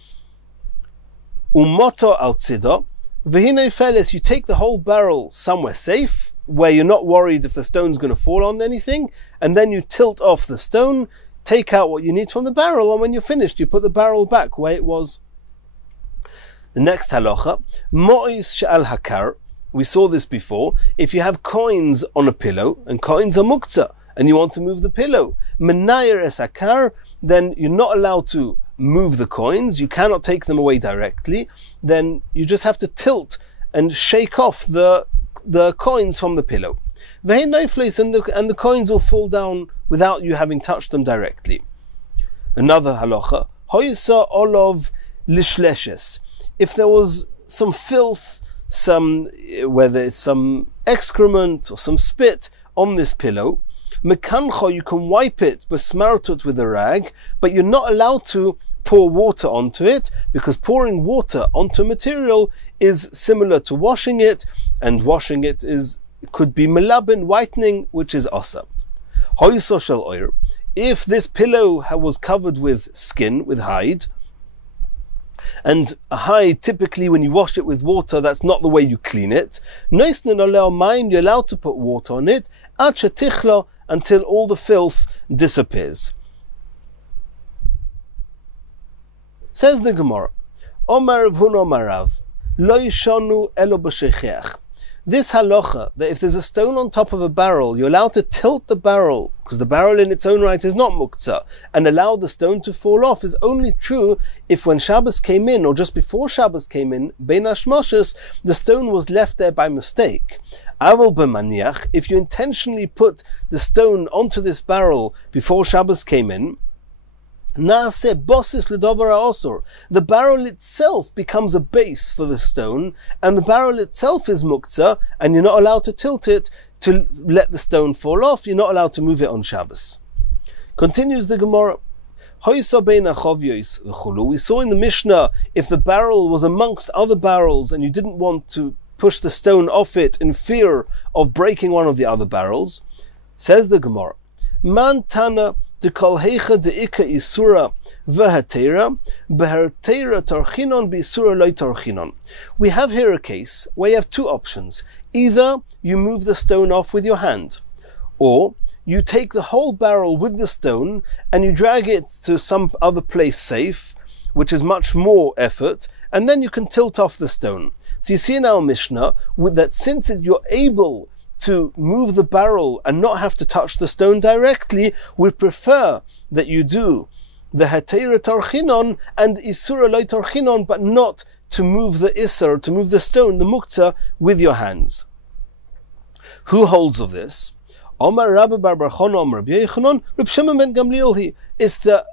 umoto al tzida, v'hinei feles, you take the whole barrel somewhere safe, where you're not worried if the stone's going to fall on anything, and then you tilt off the stone, take out what you need from the barrel, and when you're finished, you put the barrel back where it was. The next halacha, mo'is she'al hakar, we saw this before, if you have coins on a pillow, and coins are muktzah, and you want to move the pillow, menayer es hakar, then you're not allowed to move the coins, you cannot take them away directly, then you just have to tilt and shake off the coins from the pillow. And the coins will fall down without you having touched them directly. Another halacha, hoysa olov lishleshes, if there was some filth, whether it's some excrement or some spit on this pillow, mekancho, you can wipe it, besmartut, with a rag, but you're not allowed to pour water onto it, because pouring water onto material is similar to washing it, and washing it could be melabin, whitening, which is asa. Hoyso shel oir, if this pillow was covered with skin, with hide, And typically when you wash it with water, that's not the way you clean it. You're allowed to put water on it, until all the filth disappears. Says the Gemara, Omar Rav Huna Omar Rav, Lo yishonu elo b'sheicheach. This halacha, that if there's a stone on top of a barrel, you're allowed to tilt the barrel, because the barrel in its own right is not muktzah, and allow the stone to fall off, is only true if when Shabbos came in, or just before Shabbos came in, bein hashmashos, the stone was left there by mistake. Aval b'maniach, if you intentionally put the stone onto this barrel before Shabbos came in, the barrel itself becomes a base for the stone, and the barrel itself is muktzah, and you're not allowed to tilt it to let the stone fall off. You're not allowed to move it on Shabbos. Continues the Gemara. We saw in the Mishnah, if the barrel was amongst other barrels and you didn't want to push the stone off it in fear of breaking one of the other barrels, says the Gemara, Man Tana de kol heicha de ika isura v'hatera b'hatera tarchinon b'isura loy tarchinon. We have here a case where you have two options. Either you move the stone off with your hand, or you take the whole barrel with the stone and you drag it to some other place safe, which is much more effort, and then you can tilt off the stone. So you see in our Mishnah that since you're able to move the barrel and not have to touch the stone directly, we prefer that you do the hetera tarchinon and isura loy tarchinon, but not to move the isser, to move the stone, the muktzah, with your hands. Who holds of this? Omar Rabbi Bar Bar Chana Omar Rabbi Yochanan, Reb Shimon ben Gamliel. It's the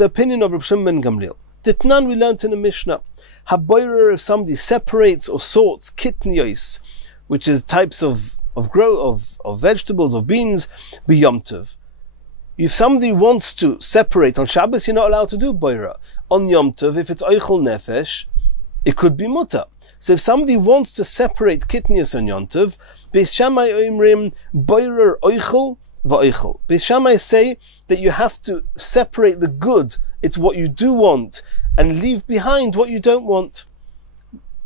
opinion of Reb Shimon ben Gamliel. Ditnan, we learnt in the Mishnah. Haboyer, if somebody separates or sorts kitnios, which is types of vegetables, of beans, b'yom tov. If somebody wants to separate on Shabbos, you're not allowed to do boira. On Yom Tov, if it's oichel nefesh, it could be muta. So if somebody wants to separate kitnius on Yom Tov, Beis Shammai oimrim boirer oichel va'oichel. Beis Shammai say that you have to separate the good, it's what you do want, and leave behind what you don't want.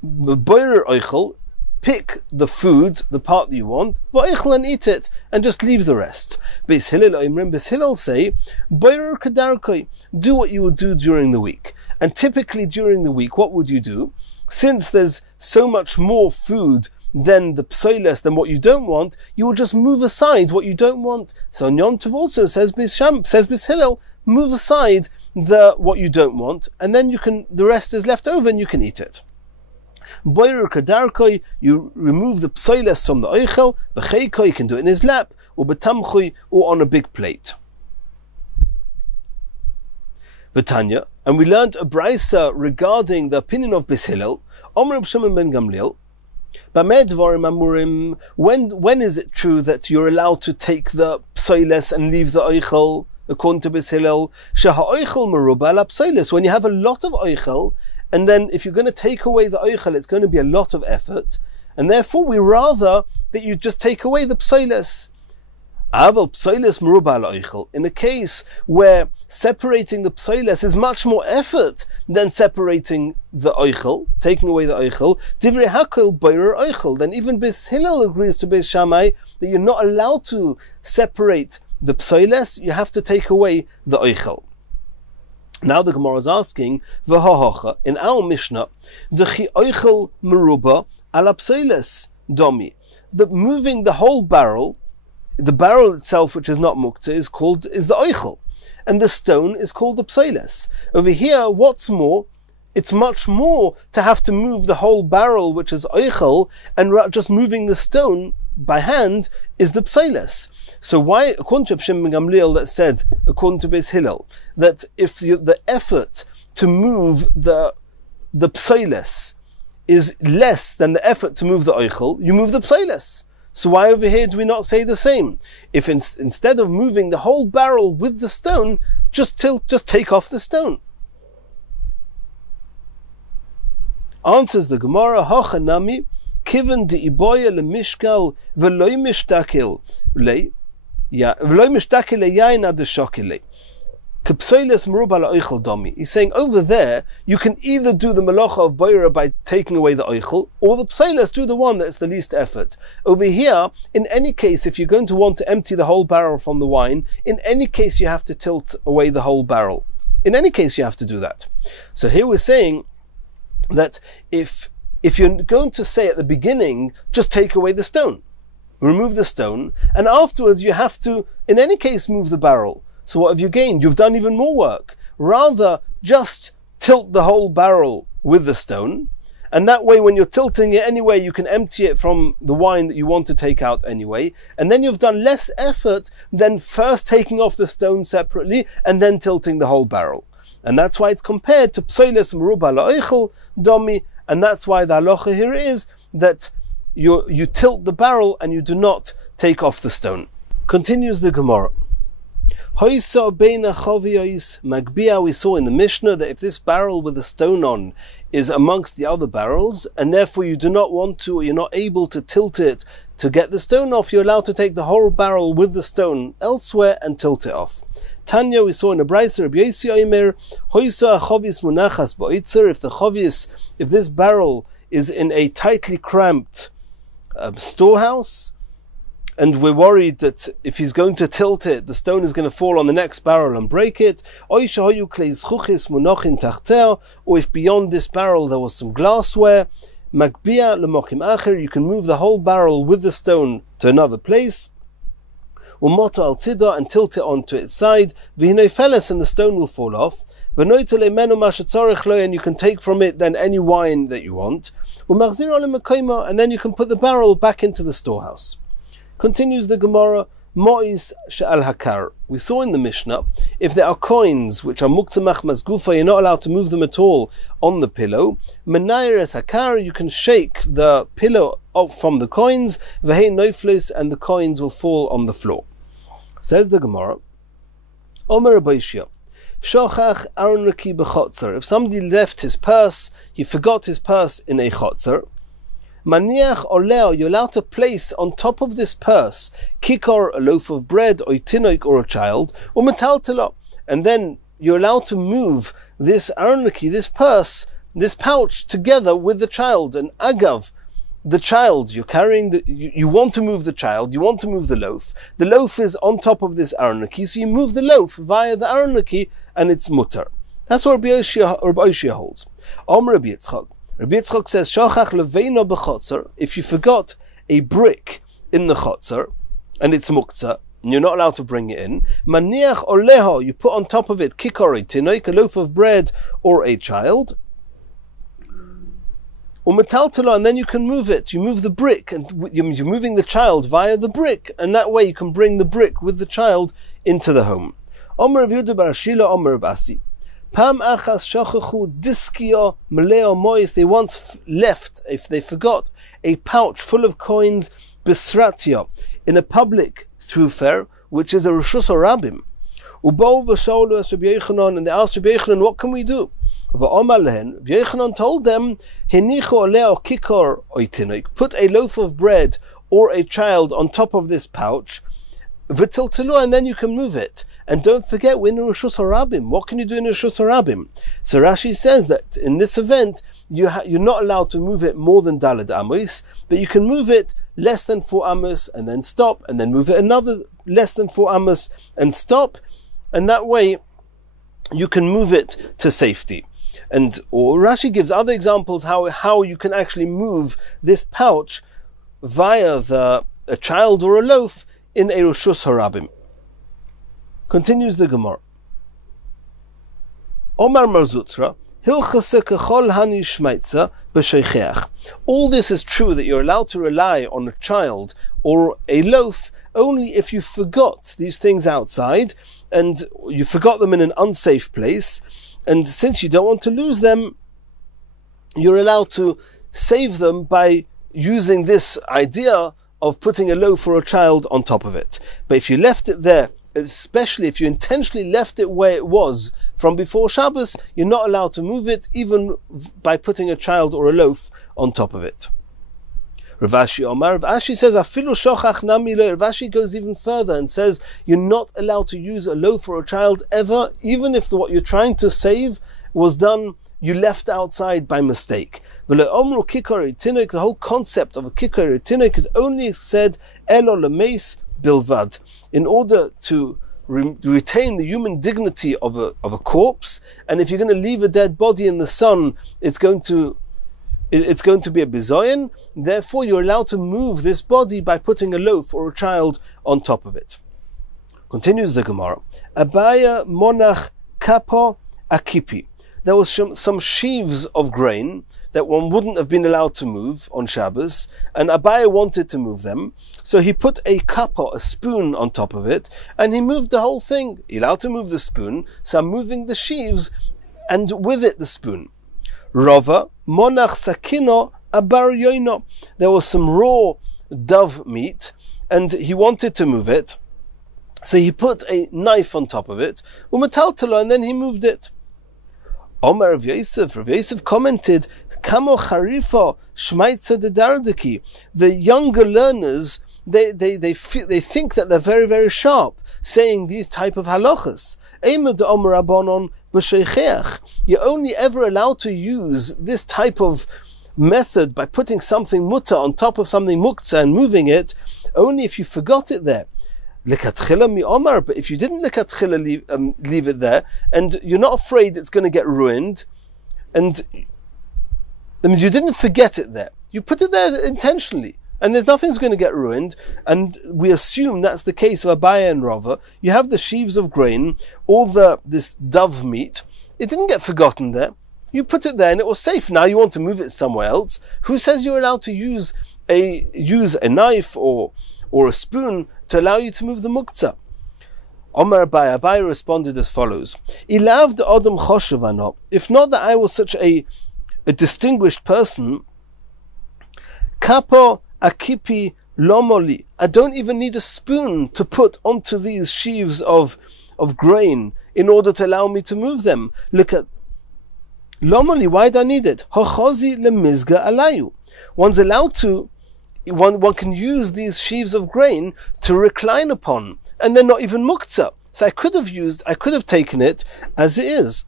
Boirer oichel, pick the food, the part that you want, va'oichel, and eat it, and just leave the rest. Beis Hillel oimrim, Beis Hillel say, boirer kadarkoi, do what you would do during the week. And typically during the week, what would you do? Since there's so much more food than the psoiles, than what you don't want, you will just move aside what you don't want. So on Yom Tov also says Beis Hillel, move aside what you don't want, and then the rest is left over and you can eat it. Boirer kadarkoi, you remove the psoiles from the oichel, b'cheikoi, you can do it in his lap, or b'tamchui, or on a big plate. V'tanya, and we learned a brisa regarding the opinion of Beis Hillel, Omer Reb Shimon ben Gamliel, when is it true that you're allowed to take the psoiles and leave the oichel, according to Beis Hillel? Sheha-oichel meruba ala psoiles, when you have a lot of oichel, and then if you're going to take away the oichel, it's going to be a lot of effort, and therefore we rather that you just take away the psoiles. Aval psoiles meruba ala oichel. In a case where separating the psoiles is much more effort than separating the oichel, taking away the oichel, divrei hakol boirer oichel, then even Beis Hillel agrees to Beis Shammai that you're not allowed to separate the psoiles, you have to take away the oichel. Now the Gemara is asking, v'hahacha, in our Mishnah, d'chi oichel meruba ala psoiles domi. Moving the whole barrel, the barrel itself, which is not muktzah, is the oichel, and the stone is called the psoiles. Over here, what's more, it's much more to have to move the whole barrel, which is oichel, and just moving the stone by hand is the psoiles. So why, according to Reb Shimon ben Gamliel, that said, according to Beis Hillel, that if the effort to move the psoiles is less than the effort to move the oichel, you move the psoiles. So why over here do we not say the same? If instead of moving the whole barrel with the stone, just take off the stone. Answers the Gemara, Hachanami, Kiven de iboya le mishkal veloy mishtakel le yain ad shokele. He's saying over there, you can either do the malacha of boira by taking away the oichel, or the pseiles do the one that's the least effort. Over here, in any case, if you're going to want to empty the whole barrel from the wine, in any case you have to tilt away the whole barrel. In any case you have to do that. So here we're saying that if you're going to say at the beginning, just take away the stone, remove the stone, and afterwards you have to, in any case, move the barrel. So what have you gained? You've done even more work. Rather, just tilt the whole barrel with the stone, and that way when you're tilting it anyway, you can empty it from the wine that you want to take out anyway, and then you've done less effort than first taking off the stone separately and then tilting the whole barrel. And that's why it's compared to pseiles meruba la'oichel domi, and that's why the halacha here is that you tilt the barrel and you do not take off the stone. Continues the Gemara. We saw in the Mishnah that if this barrel with a stone on is amongst the other barrels, and therefore you do not want to, or you're not able to tilt it to get the stone off, you're allowed to take the whole barrel with the stone elsewhere and tilt it off. Tanya, we saw in a brayser, Rabbi Yossi Omer, if this barrel is in a tightly cramped storehouse, and we're worried that if he's going to tilt it, the stone is going to fall on the next barrel and break it. Or if beyond this barrel there was some glassware, you can move the whole barrel with the stone to another place, and tilt it onto its side, and the stone will fall off, and you can take from it then any wine that you want, and then you can put the barrel back into the storehouse. Continues the Gemara, Mo'is she'al hakar. We saw in the Mishnah, if there are coins which are muktamach mazgufa, you're not allowed to move them at all on the pillow. Menayres hakar, you can shake the pillow off from the coins, v'hei noiflis, and the coins will fall on the floor. Says the Gemara, Omer Abayshia, Shochach arnaki b'chotzer. If somebody left his purse, he forgot his purse in a chotzer, Maniach oleo, you're allowed to place on top of this purse kikor, a loaf of bread, or tinoik, or a child, or metaltelo, and then you're allowed to move this arnaki, this purse, this pouch, together with the child. And agav, the child you're carrying, you want to move the child, you want to move the loaf. The loaf is on top of this arnaki, so you move the loaf via the arnaki, and it's mutter. That's what Rabbi Yossi holds. Rabbi Yitzchak. Rabbi Yitzchak says, Shochach leveino b'chotzer, if you forgot a brick in the chotzer, and it's muktzah, and you're not allowed to bring it in, maniach oleho, you put on top of it kikor tinoik, a loaf of bread, or a child, umetaltelo, and then you can move it. You move the brick, and you're moving the child via the brick, and that way you can bring the brick with the child into the home. Omer Rav Yehuda bar Shila, Omer Basi. Pam achas shachachu diskio meleo mois. They once left, if they forgot, a pouch full of coins bisratio in a public thoroughfare, which is a reshus harabim. Ubov v'shaulu es Rabbi Yochanan, and they asked Rabbi Yochanan, what can we do? V'omar lehen, Rabbi Yochanan told them, henicho oleo kikor oitinoik, put a loaf of bread or a child on top of this pouch, v'tiltilu, and then you can move it. And don't forget, we're in Reshus Harabim. What can you do in Reshus Harabim? So Rashi says that in this event, you're not allowed to move it more than Daled Amos, but you can move it less than 4 Amos and then stop, and then move it another less than 4 Amos and stop, and that way you can move it to safety. Or Rashi gives other examples how you can actually move this pouch via a child or a loaf in a Reshus Harabim. Continues the Gemara. Omar Marzutra, Hilchase kechol hani shmeitza b'sheicheach. All this is true, that you're allowed to rely on a child or a loaf only if you forgot these things outside, and you forgot them in an unsafe place, and since you don't want to lose them, you're allowed to save them by using this idea of putting a loaf or a child on top of it. But if you left it there, especially if you intentionally left it where it was from before Shabbos, you're not allowed to move it, even by putting a child or a loaf on top of it. Rav Ashi says, Afilu shochach nami lo. Rav Ashi goes even further and says, you're not allowed to use a loaf for a child ever, even if what you're trying to save was done, you left outside by mistake. The whole concept of a kikar tinuk is only said elo lemeis bilvad, in order to retain the human dignity of a corpse. And if you're going to leave a dead body in the sun, it's going to be a bizoyan. Therefore, you're allowed to move this body by putting a loaf or a child on top of it. Continues the Gemara. Abaya monach kapo akipi. There was some sheaves of grain that one wouldn't have been allowed to move on Shabbos, and Abaye wanted to move them, so he put a kapo, a spoon, on top of it, and he moved the whole thing. He allowed to move the spoon, so I'm moving the sheaves, and with it the spoon. Rova monach sakino abar yoino. There was some raw dove meat, and he wanted to move it, so he put a knife on top of it, umataltalo, and then he moved it. Omer Rav Yosef commented, Kamo Charifa Shmaitza de Dardaki. The younger learners, they think that they're very, very sharp, saying these type of halachas. You're only ever allowed to use this type of method by putting something muta on top of something muktzah and moving it, only if you forgot it there. But if you didn't leave it there, and you're not afraid it's going to get ruined, and I mean, you didn't forget it there, you put it there intentionally, and there's nothing's going to get ruined, and we assume that's the case of Abaya and Rava. You have the sheaves of grain, all this dove meat, it didn't get forgotten there, you put it there and it was safe. Now you want to move it somewhere else. Who says you're allowed to use a knife or a spoon to allow you to move the muktzah? Omar Abai responded as follows: if not that I was such a distinguished person, kapo akipi lomoli, I don't even need a spoon to put onto these sheaves of grain in order to allow me to move them. Look at lomoli, why do I need it? Hochozi lemizga alayu. One's allowed to, one can use these sheaves of grain to recline upon, and they're not even muktzah. So I could have taken it as it is,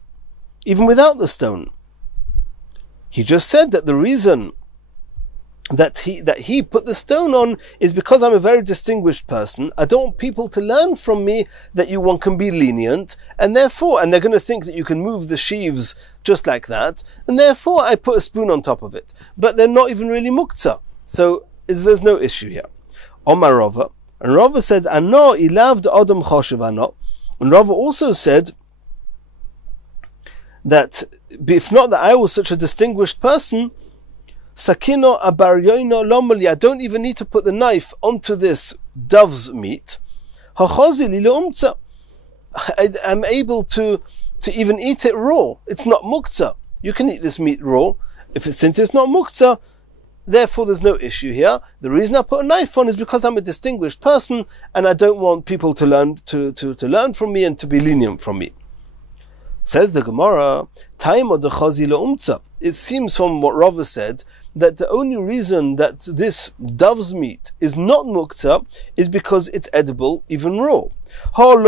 even without the stone. He just said that the reason that he put the stone on is because I'm a very distinguished person. I don't want people to learn from me that one can be lenient, and they're going to think that you can move the sheaves just like that, and therefore I put a spoon on top of it. But they're not even really muktzah. So there's no issue here. Omar Rava, and Rava said, "Ano ilav de adam choshev ano," and Rava also said that if not that I was such a distinguished person, sakino abaryoino lomali, I don't even need to put the knife onto this dove's meat. Hachozi li leumtza, I'm able to even eat it raw. It's not muktzah. You can eat this meat raw. Since it's not muktzah, therefore there's no issue here. The reason I put a knife on is because I'm a distinguished person and I don't want people to learn from me and to be lenient from me. Says the Gemara, it seems from what Rava said that the only reason that this dove's meat is not muktzah is because it's edible even raw. In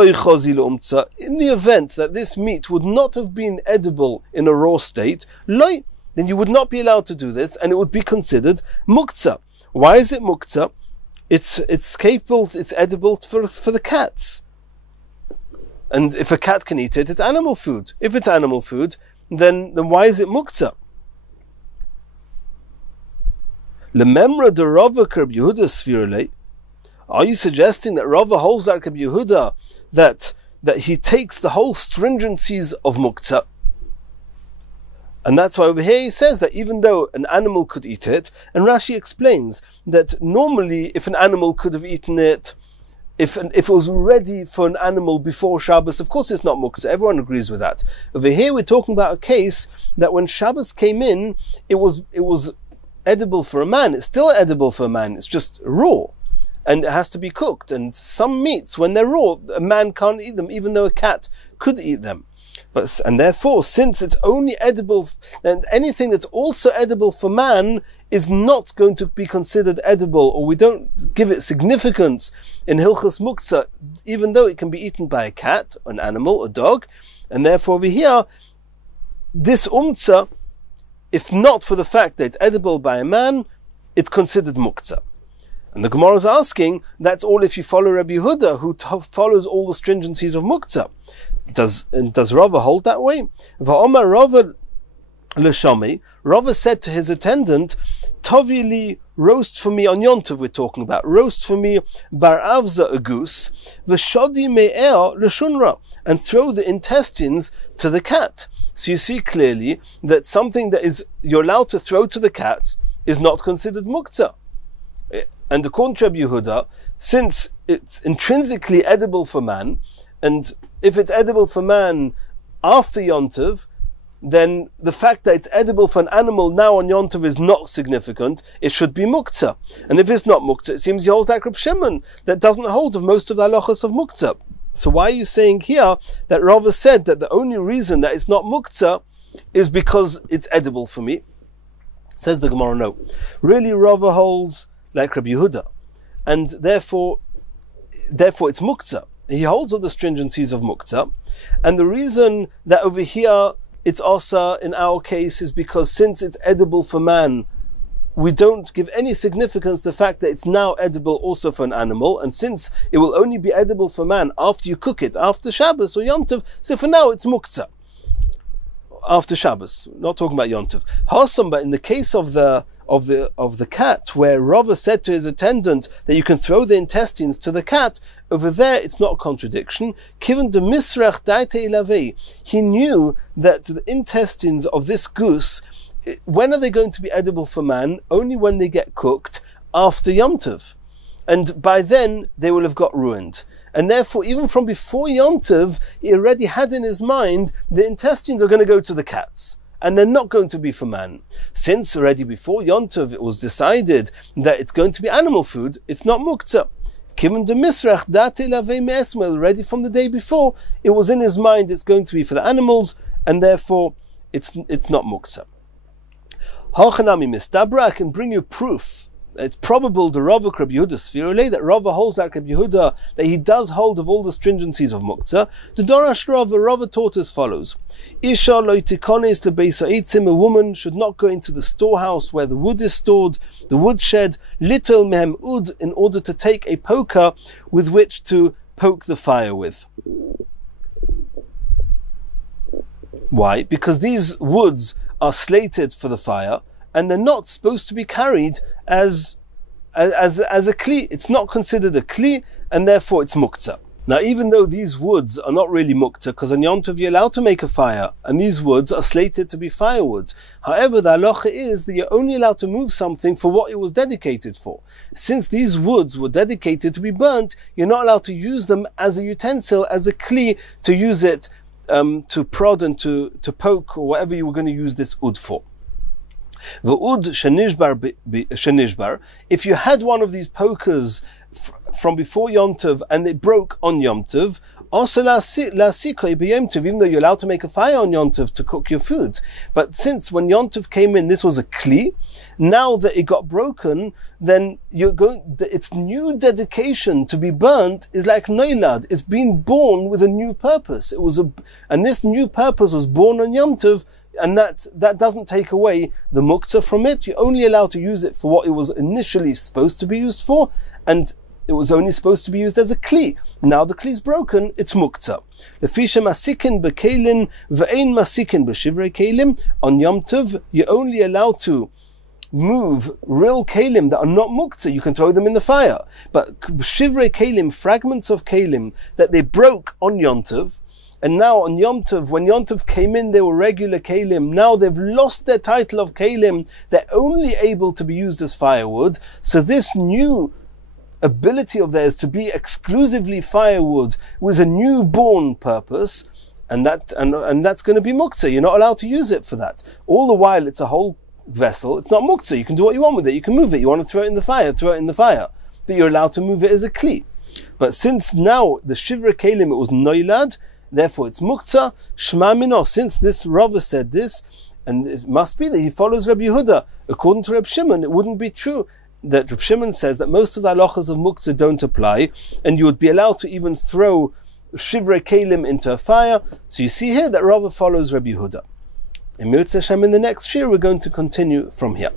the event that this meat would not have been edible in a raw state, then you would not be allowed to do this, and it would be considered muktzah. Why is it muktzah? It's capable, it's edible for the cats. And if a cat can eat it, it's animal food. If it's animal food, then why is it muktzah? Lememra de Rava Kerb Yehuda Svirle. Are you suggesting that Rava holds like Kerb Yehuda that he takes the whole stringencies of muktzah? And that's why over here he says that even though an animal could eat it, and Rashi explains that normally if an animal could have eaten it, if it was ready for an animal before Shabbos, of course it's not muktzah. Everyone agrees with that. Over here we're talking about a case that when Shabbos came in, it was edible for a man. It's still edible for a man. It's just raw, and it has to be cooked. And some meats, when they're raw, a man can't eat them, even though a cat could eat them. And therefore, since it's only edible, then anything that's also edible for man is not going to be considered edible, or we don't give it significance in Hilchos Muktzah, even though it can be eaten by a cat, an animal, a dog. And therefore over here, this umtzah, if not for the fact that it's edible by a man, it's considered muktzah. And the Gemara is asking, that's all if you follow Rabbi Yehuda, who follows all the stringencies of muktzah. Does Rava hold that way? Va'omar Rava l'shami, Rava said to his attendant, Tavi li, roast for me on Yontav, we're talking about, roast for me bar avza, a goose, v'shadi me'er l'shunra, and throw the intestines to the cat. So you see clearly that something that is you're allowed to throw to the cat is not considered muktzah. And according to Rabbi Yehuda, since it's intrinsically edible for man, and if it's edible for man after Yontav, then the fact that it's edible for an animal now on Yontav is not significant. It should be muktzah. And if it's not muktzah, it seems he holds like Reb Shimon, that doesn't hold of most of the halachos of muktzah. So why are you saying here that Rava said that the only reason that it's not muktzah is because it's edible for me? Says the Gemara, no. Really, Rava holds like Rabbi Yehuda, and therefore it's muktzah. He holds all the stringencies of muktzah, and the reason that over here it's asa in our case is because since it's edible for man, we don't give any significance to the fact that it's now edible also for an animal, and since it will only be edible for man after you cook it, after Shabbos or Yom Tov, so for now it's muktzah. After Shabbos, not talking about Yom Tov. Hasam, but in the case of the cat, where Rava said to his attendant that you can throw the intestines to the cat, over there it's not a contradiction. Given the misrach daite ilavei, he knew that the intestines of this goose, when are they going to be edible for man? Only when they get cooked after Yom Tov. And by then they will have got ruined. And therefore, even from before Yom Tov, he already had in his mind the intestines are going to go to the cats, and they're not going to be for man. Since already before Yom Tov it was decided that it's going to be animal food, it's not muktzah. Given the misrach date lavei me'esmel, already from the day before, it was in his mind it's going to be for the animals, and therefore it's not muktzah. Hachanami mistabra, I can bring you proof. It's probable the Rava Rabbi Yehuda Sfirole, that Rava holds like Rabbi Yehuda, that he does hold of all the stringencies of muktzah. The Dorash Rava taught as follows: Isha lo tikones lebeisa eitzim, a woman should not go into the storehouse where the wood is stored, the woodshed, little mehem ud, in order to take a poker with which to poke the fire with. Why? Because these woods are slated for the fire, and they're not supposed to be carried as a kli. It's not considered a kli, and therefore it's muktzah. Now, even though these woods are not really muktzah, because on Yom Tov you're allowed to make a fire, and these woods are slated to be firewood. However, the halacha is that you're only allowed to move something for what it was dedicated for. Since these woods were dedicated to be burnt, you're not allowed to use them as a utensil, as a kli, to use it to prod and to poke, or whatever you were going to use this ud for. The ud shenishbar, if you had one of these pokers from before Yom Tov and it broke on Yom Tov, even though you're allowed to make a fire on Yom Tov to cook your food. But since when Yom Tov came in, this was a kli, now that it got broken, then its new dedication to be burnt is like noilad. It's been born with a new purpose. And this new purpose was born on Yom Tov, and that doesn't take away the muktzah from it. You're only allowed to use it for what it was initially supposed to be used for, and it was only supposed to be used as a kli. Now the kli is broken, it's muktzah. Lefisha masikin bekelim ve'ein masikin b'shivrei kelim. On Yom Tov, you're only allowed to move real kelim that are not muktzah. You can throw them in the fire. But shivrei kelim, fragments of kelim that they broke on Yom Tov, and now on Yom Tov, when Yom Tov came in, they were regular kelim. Now they've lost their title of kelim. They're only able to be used as firewood. So this new ability of theirs to be exclusively firewood was a newborn purpose, and that's going to be muktzah. You're not allowed to use it for that. All the while, it's a whole vessel. It's not muktzah. You can do what you want with it. You can move it. You want to throw it in the fire, throw it in the fire. But you're allowed to move it as a kli. But since now the shivra kelim, it was noilad, therefore it's muktzah, shma mino. Since this Rava said this, and it must be that he follows Rabbi Yehuda. According to Reb Shimon, it wouldn't be true that Reb Shimon says that most of the halachas of muktzah don't apply, and you would be allowed to even throw shivrei kelim into a fire. So you see here that Rava follows Rabbi Yehuda. In Mirza Hashem, in the next shir, we're going to continue from here.